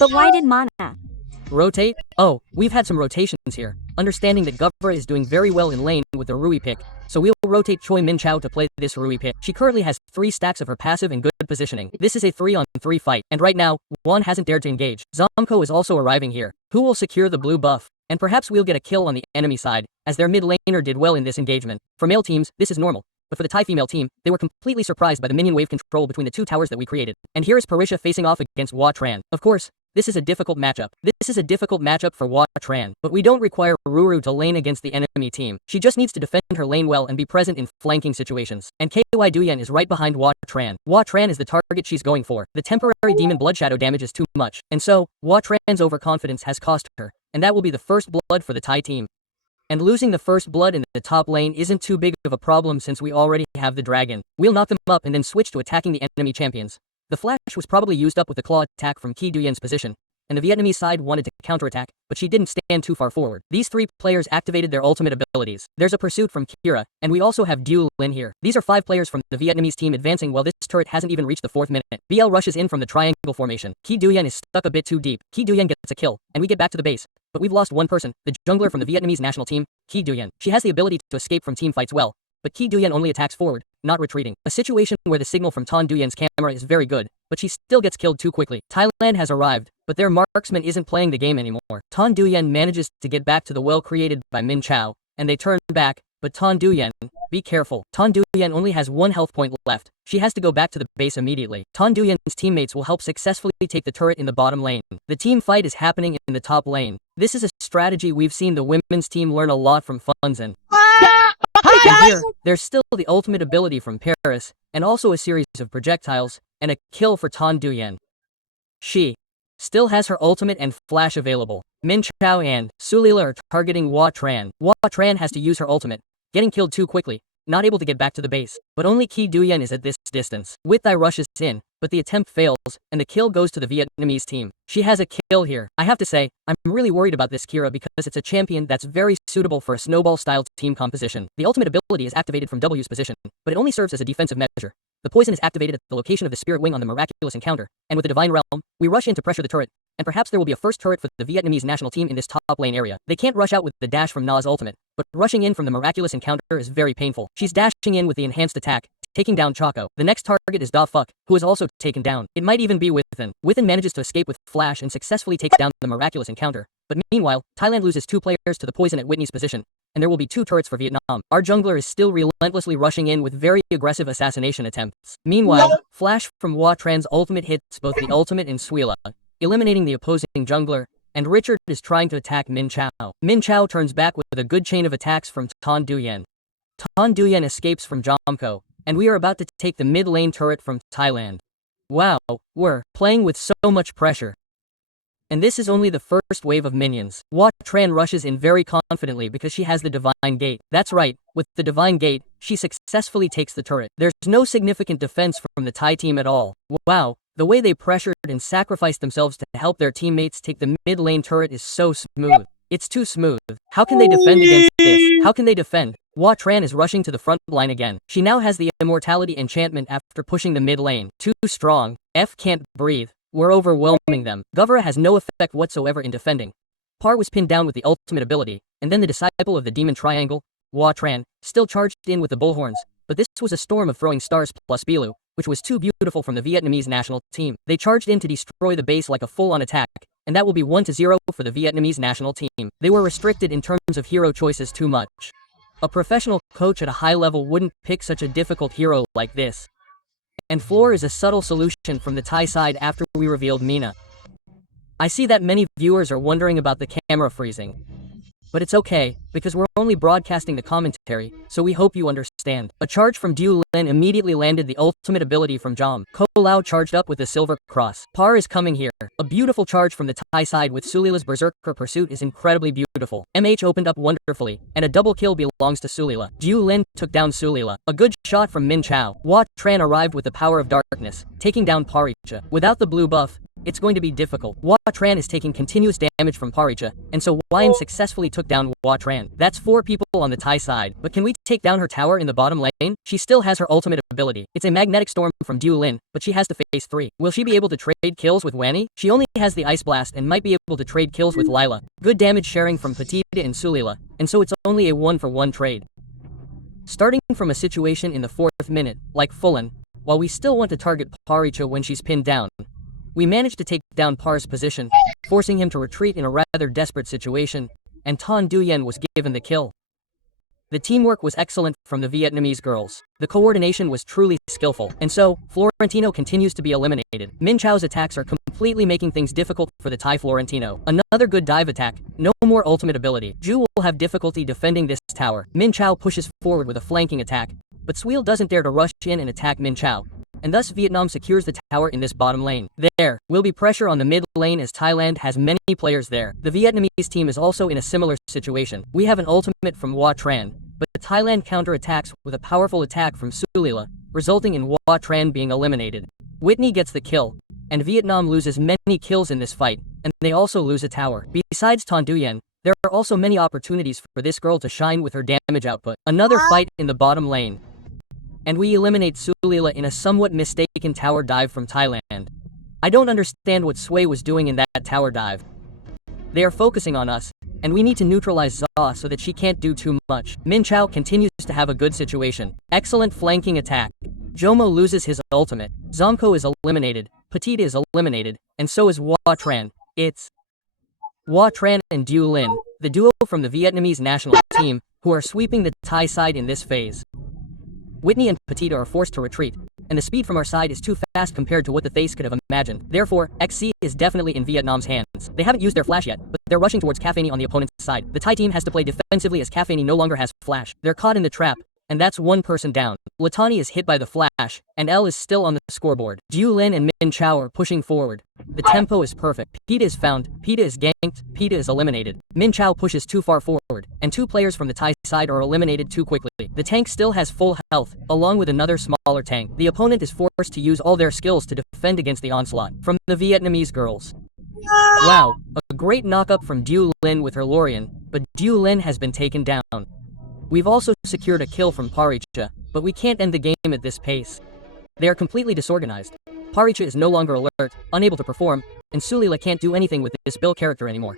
But why did Mana? Rotate? Oh, we've had some rotations here. Understanding that Guvra is doing very well in lane with the Rui pick, so we'll rotate Choi Min Chao to play this Rui pick. She currently has 3 stacks of her passive and good positioning. This is a 3-on-3 fight, and right now, Juan hasn't dared to engage. Zomko is also arriving here. Who will secure the blue buff? And perhaps we'll get a kill on the enemy side, as their mid laner did well in this engagement. For male teams, this is normal. But for the Thai female team, they were completely surprised by the minion wave control between the 2 towers that we created. And here is Parisha facing off against Hua Tran. Of course, this is a difficult matchup. This is a difficult matchup for Hua Tran, but we don't require Ruru to lane against the enemy team. She just needs to defend her lane well and be present in flanking situations. And KY Duyan is right behind Hua Tran. Hua Tran is the target she's going for. The temporary demon blood shadow damage is too much, and so, Hua Tran's overconfidence has cost her, and that will be the first blood for the Thai team. And losing the first blood in the top lane isn't too big of a problem since we already have the dragon. We'll knock them up and then switch to attacking the enemy champions. The flash was probably used up with the claw attack from Ki Duyan's position, and the Vietnamese side wanted to counterattack, but she didn't stand too far forward. These 3 players activated their ultimate abilities. There's a pursuit from Kira, and we also have Du Lin here. These are 5 players from the Vietnamese team advancing while this turret hasn't even reached the 4th minute. BL rushes in from the triangle formation. Ki Duyan is stuck a bit too deep. Ki Duyan gets a kill, and we get back to the base. But we've lost one person, the jungler from the Vietnamese national team, Ki Duyan. She has the ability to escape from team fights well, but Ki Duyan only attacks forward, not retreating. A situation where the signal from Ton Duyan's camera is very good, but she still gets killed too quickly. Thailand has arrived, but their marksman isn't playing the game anymore. Ton Duyan manages to get back to the well created by Min Chao, and they turn back, but Ton Duyan, be careful. Ton Duyan only has 1 health point left. She has to go back to the base immediately. Ton Duyan's teammates will help successfully take the turret in the bottom lane. The team fight is happening in the top lane. This is a strategy we've seen the women's team learn a lot from Funzin. And here, there's still the ultimate ability from Paris, and also a series of projectiles, and a kill for Ton Duyan. She still has her ultimate and flash available. Min Chao and Sulila are targeting Hua Tran. Hua Tran has to use her ultimate, getting killed too quickly, not able to get back to the base. But only Ki Duyan is at this distance. With Thai rushes in, but the attempt fails, and the kill goes to the Vietnamese team. She has a kill here. I have to say, I'm really worried about this Kira because it's a champion that's very suitable for a snowball-style team composition. The ultimate ability is activated from W's position, but it only serves as a defensive measure. The poison is activated at the location of the Spirit Wing on the miraculous encounter, and with the Divine Realm, we rush in to pressure the turret, and perhaps there will be a first turret for the Vietnamese national team in this top lane area. They can't rush out with the dash from Na's ultimate, but rushing in from the miraculous encounter is very painful. She's dashing in with the enhanced attack, taking down Choco. The next target is Da Fuck, who is also taken down. It might even be Within. Within manages to escape with Flash and successfully takes down the miraculous encounter. But meanwhile, Thailand loses 2 players to the poison at Whitney's position, and there will be 2 turrets for Vietnam. Our jungler is still relentlessly rushing in with very aggressive assassination attempts. Meanwhile, Flash from Hua Tran's ultimate hits both the ultimate and Suila, eliminating the opposing jungler, and Richard is trying to attack Min Chao. Min Chao turns back with a good chain of attacks from Ton Duyan. Ton Duyan escapes from Jomko, and we are about to take the mid lane turret from Thailand. Wow, we're playing with so much pressure. And this is only the first wave of minions. Hua Tran rushes in very confidently because she has the Divine Gate. That's right, with the Divine Gate, she successfully takes the turret. There's no significant defense from the Thai team at all. Wow, the way they pressured and sacrificed themselves to help their teammates take the mid lane turret is so smooth. It's too smooth. How can they defend against this? How can they defend? Hua Tran is rushing to the front line again. She now has the Immortality enchantment after pushing the mid lane. Too strong. F can't breathe. We're overwhelming them. Guvra has no effect whatsoever in defending. Par was pinned down with the ultimate ability, and then the disciple of the Demon Triangle, Hua Tran, still charged in with the bullhorns, but this was a storm of throwing stars plus Bilu, which was too beautiful from the Vietnamese national team. They charged in to destroy the base like a full-on attack, and that will be 1-0 for the Vietnamese national team. They were restricted in terms of hero choices too much. A professional coach at a high level wouldn't pick such a difficult hero like this. And Floor is a subtle solution from the Thai side after we revealed Mina. I see that many viewers are wondering about the camera freezing. But it's okay, because we're only broadcasting the commentary, so we hope you understand. A charge from Du Lin immediately landed the ultimate ability from Jom. Ko Lao charged up with the Silver Cross. Par is coming here. A beautiful charge from the Thai side with Sulila's Berserker pursuit is incredibly beautiful. MH opened up wonderfully, and a double kill belongs to Sulila. Du Lin took down Sulila. A good shot from Min Chao. Hua Tran arrived with the power of darkness, taking down Paricha. Without the blue buff, it's going to be difficult. Hua Tran is taking continuous damage from Paricha, and so Wyan successfully took down Hua Tran. That's 4 people on the Thai side. But can we take down her tower in the bottom lane? She still has her ultimate ability. It's a magnetic storm from Du Lin, but she has to face 3. Will she be able to trade kills with Wanny? She only has the Ice Blast and might be able to trade kills with Lila. Good damage sharing from Petita and Sulila, and so it's only a 1-for-1 trade. Starting from a situation in the 4th minute, like Fulan, while we still want to target Paricha when she's pinned down, we managed to take down Par's position, forcing him to retreat in a rather desperate situation, and Tan Duyen was given the kill. The teamwork was excellent from the Vietnamese girls. The coordination was truly skillful, and so, Florentino continues to be eliminated. Min Chao's attacks are completely making things difficult for the Thai Florentino. Another good dive attack, no more ultimate ability. Ju will have difficulty defending this tower. Min Chao pushes forward with a flanking attack, but Sweel doesn't dare to rush in and attack Min Chao, and thus Vietnam secures the tower in this bottom lane. There will be pressure on the mid lane as Thailand has many players there. The Vietnamese team is also in a similar situation. We have an ultimate from Hua Tran, but Thailand counterattacks with a powerful attack from Sulila, resulting in Hua Tran being eliminated. Whitney gets the kill, and Vietnam loses many kills in this fight, and they also lose a tower. Besides Tan Duyen, there are also many opportunities for this girl to shine with her damage output. Another fight in the bottom lane, and we eliminate Sulila in a somewhat mistaken tower dive from Thailand. I don't understand what Sway was doing in that tower dive. They are focusing on us, and we need to neutralize Zaw so that she can't do too much. Min Chao continues to have a good situation. Excellent flanking attack. Jomo loses his ultimate. Zomko is eliminated, Petita is eliminated, and so is Hua Tran. It's Hua Tran and Du Lin, the duo from the Vietnamese national team, who are sweeping the Thai side in this phase. Whitney and Petita are forced to retreat, and the speed from our side is too fast compared to what the Thais could have imagined. Therefore, XC is definitely in Vietnam's hands. They haven't used their flash yet, but they're rushing towards Cafani on the opponent's side. The Thai team has to play defensively as Cafani no longer has flash. They're caught in the trap, and that's 1 person down. Latani is hit by the flash, and L is still on the scoreboard. Du Lin and Min Chao are pushing forward. The tempo is perfect. Peta is found, Peta is ganked, Peta is eliminated. Min Chao pushes too far forward, and 2 players from the Thai side are eliminated too quickly. The tank still has full health, along with another smaller tank. The opponent is forced to use all their skills to defend against the onslaught from the Vietnamese girls. Wow, a great knock-up from Du Lin with her Lorien, but Du Lin has been taken down. We've also secured a kill from Paricha, but we can't end the game at this pace. They are completely disorganized. Paricha is no longer alert, unable to perform, and Sulila can't do anything with this Bill character anymore.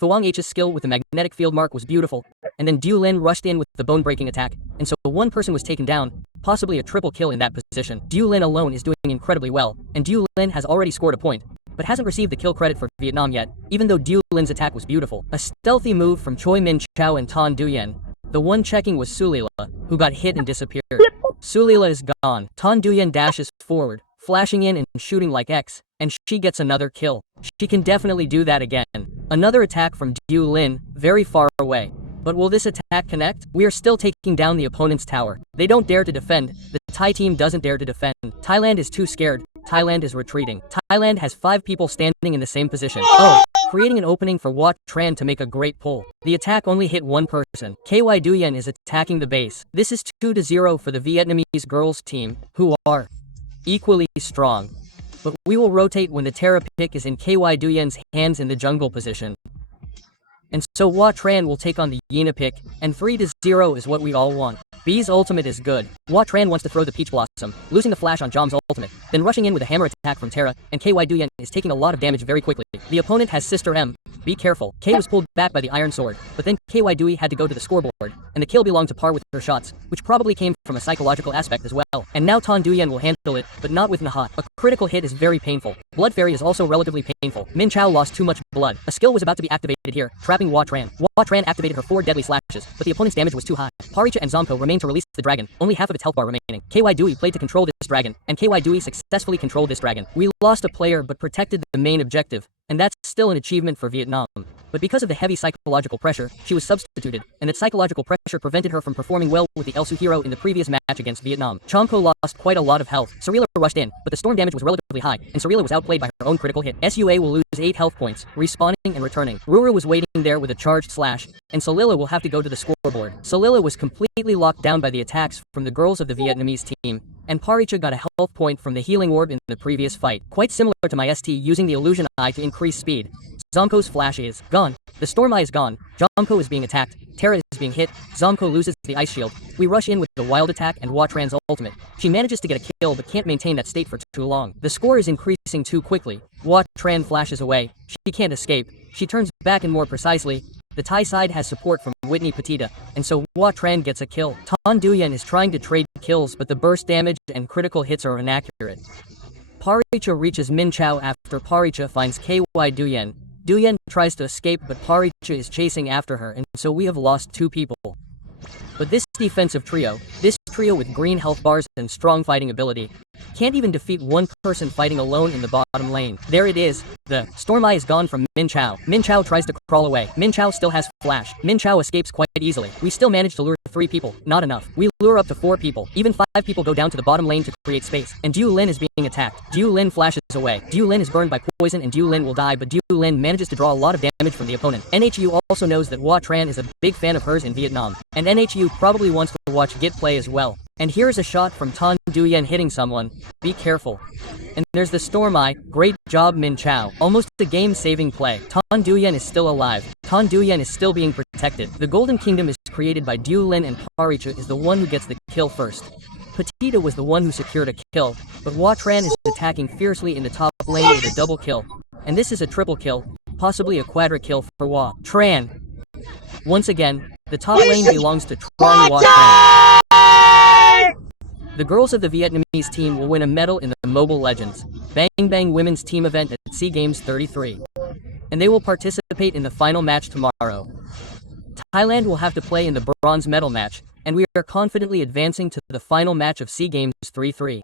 Fuang H's skill with the magnetic field mark was beautiful, and then Du Lin rushed in with the bone-breaking attack, and so 1 person was taken down, possibly a triple kill in that position. Du Lin alone is doing incredibly well, and Du Lin has already scored a point, but hasn't received the kill credit for Vietnam yet, even though Du Lin's attack was beautiful. A stealthy move from Choi Min Chao and Tan Duyen. The one checking was Sulila, who got hit and disappeared. Sulila is gone. Tan Duyen dashes forward, flashing in and shooting like X, and she gets another kill. She can definitely do that again. Another attack from Du Lin, very far away. But will this attack connect? We are still taking down the opponent's tower. They don't dare to defend. The Thai team doesn't dare to defend. Thailand is too scared. Thailand is retreating. Thailand has 5 people standing in the same position. Oh, creating an opening for Hua Tran to make a great pull. The attack only hit 1 person. KY Duyen is attacking the base. This is 2-0 for the Vietnamese girls team, who are equally strong. But we will rotate when the Terra pick is in KY Duyen's hands in the jungle position. And so Hua Tran will take on the Yena pick, and 3-0 is what we all want. B's ultimate is good. Hua Tran wants to throw the Peach Blossom, losing the flash on Jom's ultimate, then rushing in with a hammer attack from Terra, and KY Duyen is taking a lot of damage very quickly. The opponent has Sister M. Be careful. K was pulled back by the Iron Sword, but then KY Dewey had to go to the scoreboard, and the kill belonged to Par with her shots, which probably came from a psychological aspect as well. And now Tan Duyen will handle it, but not with Nahat. A critical hit is very painful. Blood Fairy is also relatively painful. Min Chao lost too much blood. A skill was about to be activated here, trapping Hua Tran. Hua Tran activated her 4 deadly slashes, but the opponent's damage was too high. Paricha and Zomko remained to release the dragon, only half of its health bar remaining. KY Dewey played to control this dragon, and KY Dewey successfully controlled this dragon. We lost a player but protected the main objective, and that's still an achievement for Vietnam. But because of the heavy psychological pressure, she was substituted, and that psychological pressure prevented her from performing well with the Elsu hero in the previous match against Vietnam. Chomko lost quite a lot of health. Sarila rushed in, but the storm damage was relatively high, and Sarila was outplayed by her own critical hit. SUA will lose 8 health points, respawning and returning. Ruru was waiting there with a charged slash, and Solila will have to go to the scoreboard. Solila was completely locked down by the attacks from the girls of the Vietnamese team, And Paricha got a health point from the healing orb in the previous fight, quite similar to my ST using the illusion eye to increase speed. Zomko's flash is gone. The Storm Eye is gone. Zomko is being attacked. Terra is being hit. Zomko loses the ice shield. We rush in with the wild attack and Watran's ultimate. She manages to get a kill but can't maintain that state for too long. The score is increasing too quickly. Watran flashes away. She can't escape. She turns back and more precisely, the Thai side has support from Whitney Petita, and so Watran gets a kill. Tan Duyen is trying to trade kills but the burst damage and critical hits are inaccurate. Paricha reaches Min Chao after Paricha finds KY Duyen. Duyen tries to escape but Paricha is chasing after her and so we have lost 2 people. But this defensive trio, this trio with green health bars and strong fighting ability, can't even defeat one person fighting alone in the bottom lane. There it is. The Storm Eye is gone from Min Chao. Min Chao tries to crawl away. Min Chao still has flash. Min Chao escapes quite easily. We still manage to lure 3 people. Not enough. We lure up to 4 people. Even 5 people go down to the bottom lane to create space. And Diu Lin is being attacked. Diu Lin flashes away. Diu Lin is burned by poison and Diu Lin will die, but Diu Lin manages to draw a lot of damage from the opponent. NHU also knows that Watran is a big fan of hers in Vietnam. And NHU probably wants to watch Git play as well. And here's a shot from Tan Duyen hitting someone. Be careful. And there's the Storm Eye. Great job Min Chao. Almost a game-saving play. Tan Duyen is still alive. Tan Duyen is still being protected. The Golden Kingdom is created by Diu Lin and Paricha is the one who gets the kill first. Petita was the one who secured a kill, but Watran is attacking fiercely in the top lane with a double kill. And this is a triple kill, possibly a quadra kill for Watran. Once again, the top lane belongs to Trong Watran. The girls of the Vietnamese team will win a medal in the Mobile Legends Bang Bang Women's Team event at SeaGames 33. And they will participate in the final match tomorrow. Thailand will have to play in the bronze medal match, and we are confidently advancing to the final match of SeaGames 33.